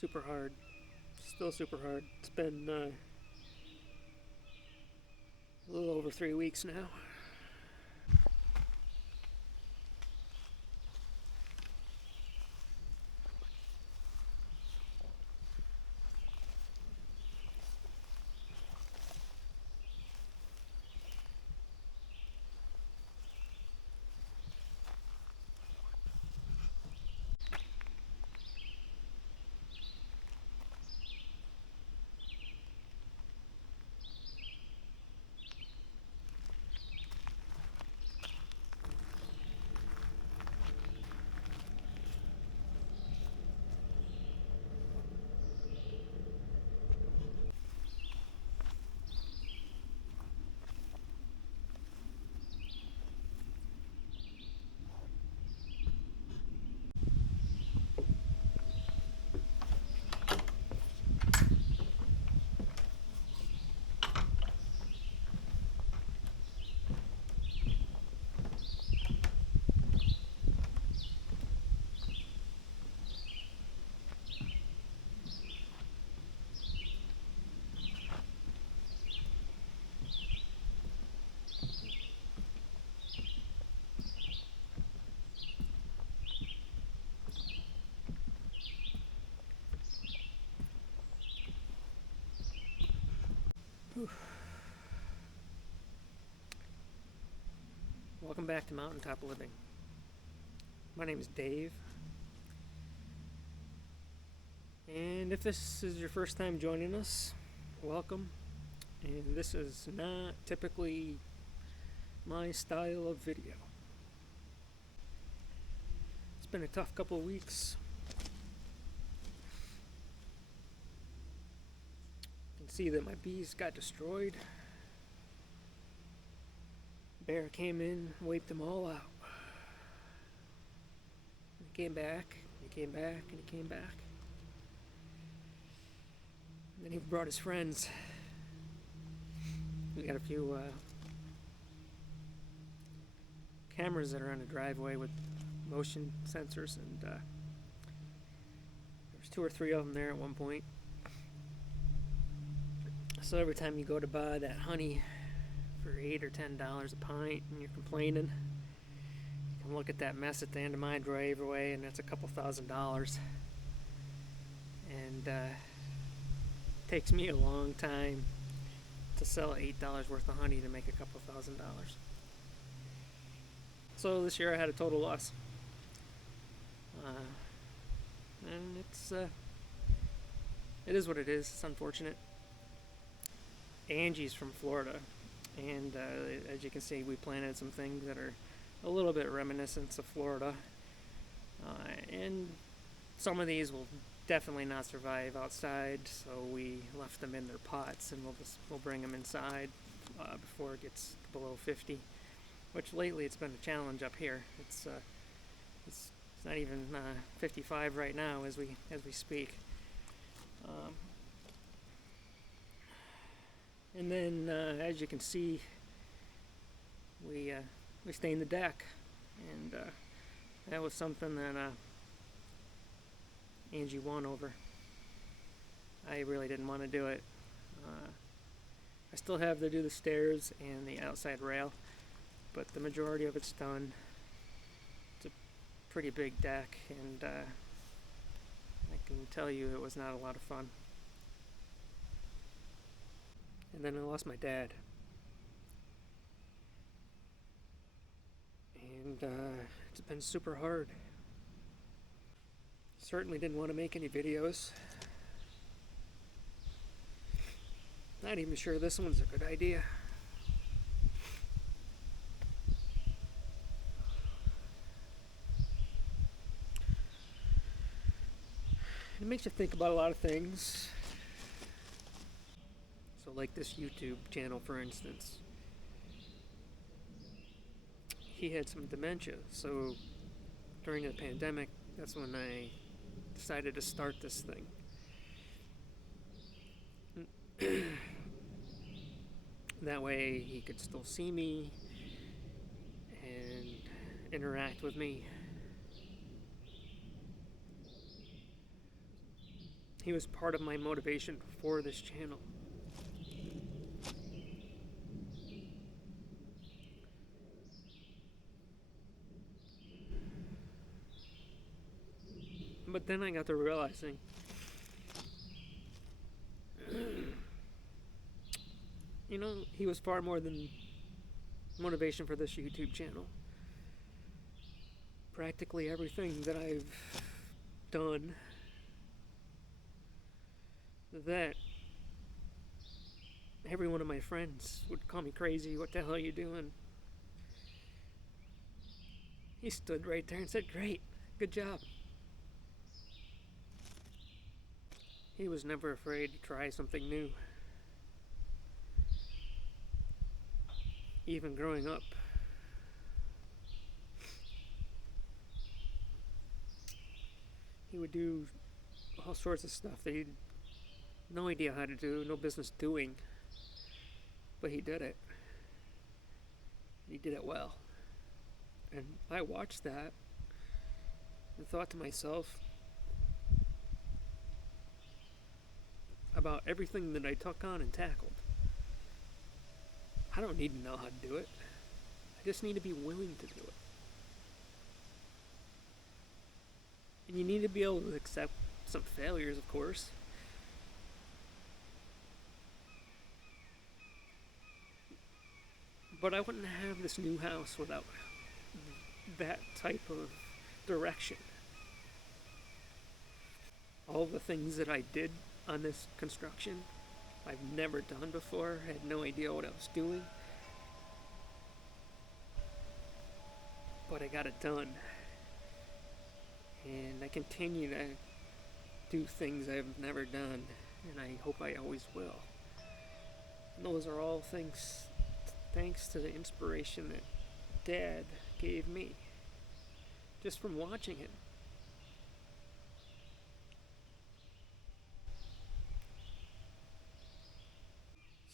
Super hard. Still super hard. It's been a little over 3 weeks now. Whew. Welcome back to Mountaintop Living. My name is Dave. And if this is your first time joining us, welcome. And this is not typically my style of video. It's been a tough couple of weeks. You can see that my bees got destroyed. Bear came in, wiped them all out. He came back, and he came back, and he came back. And then he brought his friends. We got a few cameras that are on the driveway with motion sensors, and there's 2 or 3 of them there at one point. So every time you go to buy that honey for $8 or $10 a pint and you're complaining, you can look at that mess at the end of my driveway, and that's a couple $1,000s. And it takes me a long time to sell $8 worth of honey to make a couple $1,000. So this year I had a total loss. And it is what it is. It's unfortunate. Angie's from Florida, and as you can see, we planted some things that are a little bit reminiscent of Florida, and some of these will definitely not survive outside, so we left them in their pots, and we'll bring them inside before it gets below 50, which lately it's been a challenge up here. It's not even 55 right now as we speak. And then, as you can see, we stained the deck, and that was something that Angie won over. I really didn't want to do it. I still have to do the stairs and the outside rail, but the majority of it's done. It's a pretty big deck, and I can tell you it was not a lot of fun. And then I lost my dad. And it's been super hard. Certainly didn't want to make any videos. Not even sure this one's a good idea. It makes you think about a lot of things. So like this YouTube channel, for instance. He had some dementia, so during the pandemic, that's when I decided to start this thing. That way he could still see me and interact with me. He was part of my motivation for this channel. But then I got to realizing he was far more than motivation for this YouTube channel. Practically everything that I've done that every one of my friends would call me crazy. What the hell are you doing? He stood right there and said, "Great, good job." He was never afraid to try something new. Even growing up. He would do all sorts of stuff that he had no idea how to do, no business doing. But he did it. He did it well. And I watched that and thought to myself about everything that I took on and tackled. I don't need to know how to do it. I just need to be willing to do it. And you need to be able to accept some failures, of course. But I wouldn't have this new house without that type of direction. All the things that I did on this construction, I've never done before. I had no idea what I was doing. But I got it done. And I continue to do things I've never done. And I hope I always will. And those are all things thanks to the inspiration that Dad gave me. Just from watching it.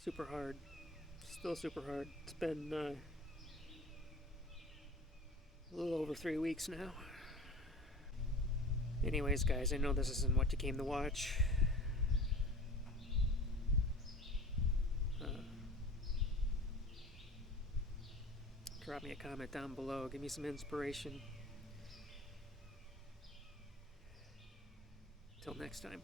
Super hard. Still super hard. It's been a little over 3 weeks now. Anyways, guys, I know this isn't what you came to watch. Drop me a comment down below. Give me some inspiration. Till next time.